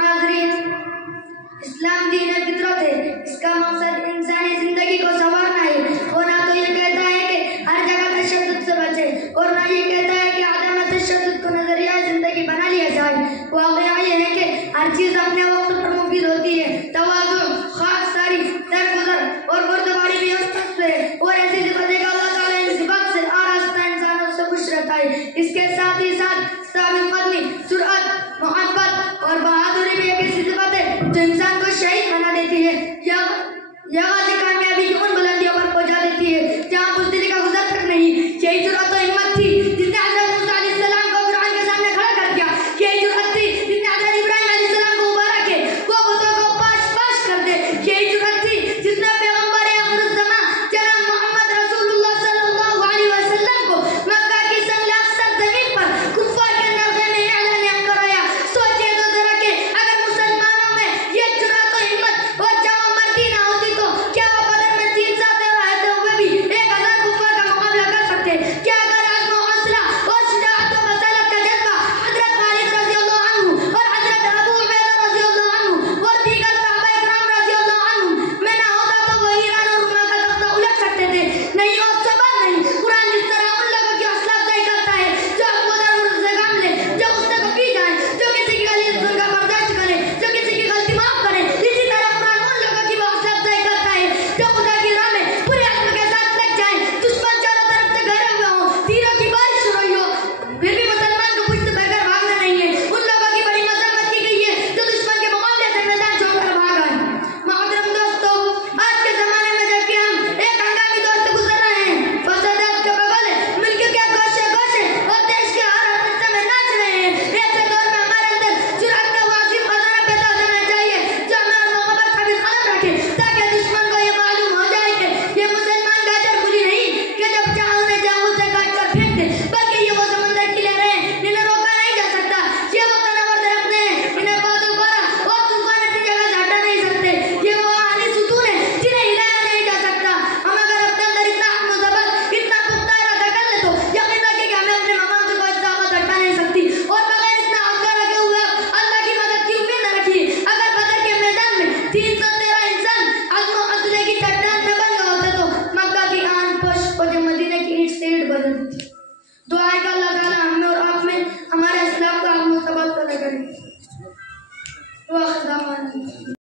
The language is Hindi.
हाज़रीन, इस्लाम दीन फितरत है। इसका मकसद इंसानी जिंदगी को संवारना है और ना तो ये कहता है कि हर जगह तशद्दुद से बचे और ना ये कहता है कि आदम तशद्दुद को नजरिया जिंदगी बना लिया जाए। वाक़या ये है कि हर चीज अपने वक्त पर मुफीद होती है। तवाज़ु, खाकसारी, दरगुजर और बुर्दबारी भी है और ऐसी सिफतें का अल्लाह ताला इन सिफात से आरास्ता इंसानों से खुश रहता है। इसके साथ ही साथ साबित कदमी, जुर्अत, मोहब्बत और बहादुरी भी एक ऐसी सिफत है जो इंसान को शहीद बना देती है। यह गाज़ी कामयाबी की उन बुलंदियों पर पहुंचा देती है जहाँ बुज़दिली का गुज़र तक नहीं। यही जुर्अत और हिम्मत थी जिसने हज़रत मूसा अलैहिस्सलाम को फ़िरऔन के सामने खड़ा कर दिया। यही जुर्अत थी जिसने हज़रत इब्राहीम अलैहिस्सलाम को उबारा के वो बुतों को पाश कर दे। यही जुर्अत थी जिसने पैगंबर आखिरुज़्ज़मा जनाब मोहम्मद रसूलुल्लाह सल्लल्लाहु अलैहि वसल्लम को मक्का की संगलाख्तर ज़मीन पर कुफ़ार के नरक़े में ऐलान कराया। सोचिए तो ज़रा कि अगर मुसलमानों में ये जुर्अत और हिम्मत और जमा मर्दी ना होती तो क्या वो बदर में 3 साल रहते हुए भी 1000 कुफ़ार का मुकाबला कर सकते? क्या अगर आज़्म व हौसला और शुजाअत व बसालत का जज्बा हज़रत खालिद रज़ियल्लाहु अन्हु और हज़रत अबू उबैदा रज़ियल्लाहु अन्हु और दीगर सहाबा इकराम रज़ियल्लाहु अन्हुम में ना होता तो वो ईरान और रोम का तख्ता उलट सकते थे? नहीं, और सबब नहीं। कुरान जिस तरह उन लोगों की हौसला अफजाई करता है जो अबूदर से काम ले, जो उससे बकी जाए, जो किसी की गलती उनका बर्दाश्त करे, जो किसी की गलती माफ करे, इसी तरह कुरान उन लोगों की हौसला अफजाई करता है जो खुदा की राह में पूरे अज़्म के साथ लग जाए। दुश्मन चारों तरफ से घेरे हुए हों, तीरों की बारिश हो रही हो, फिर भी मुसलमान को पुष्ट भरकर भागना नहीं है। उन लोगों की बड़ी मजम्मत की गई है जो दुश्मन के मुकाबले से मैदान छोड़कर भाग आए। मोहतरम दोस्तों, आज के जमाने में जबकि हम एक हंगामी दौर से गुजर रहे हैं, फसादात के बगल मुल्क के गोशे गोशे और देश के हर हिस्से में नाच रहे हैं, ऐसे दौर में हमारे अंदर जुर्अत का वाजिब खजाना पैदा हो जाना चाहिए जो हमें मुक़ाबला साबित कदम रखे, ताकि दुश्मन को ये मालूम हो जाए कि ये मुसलमान गाजर गुली नहीं कि जब चाहे उन्हें चाकू से काट कर फेंक दे, बल्कि ये वो समंदर की लहरें हैं जिन्हें रोका नहीं जा सकता। ये वो तनावर दरख्त हैं जिन्हें बादल बारा और तूफान अपनी जगह से हटा नहीं सकते। ये वो आली सुतून है जिन्हें हिलाया नहीं जा सकता। हम अगर अपने अंदर इतना आत्मज़बर, इतना पुख्ता इरादा कर ले तो यकीन रखिए कि हमें अपने मकाम से कोई ताकत हटा नहीं सकती। और बगैर इतना हौसला रखे हुए अल्लाह की मदद की उम्मीद न रखिए। अगर बदर के मैदान में 313 इंसान अज़्म व हौसले की चट्टान में बन गए होते तो मक्का की आन फश और जो मदीने की ईंट से ईंट बदल देती। दुआ है कि अल्लाह ताला हमें और आप में हमारे इस्लाम का आत्म सबत पैदा करे।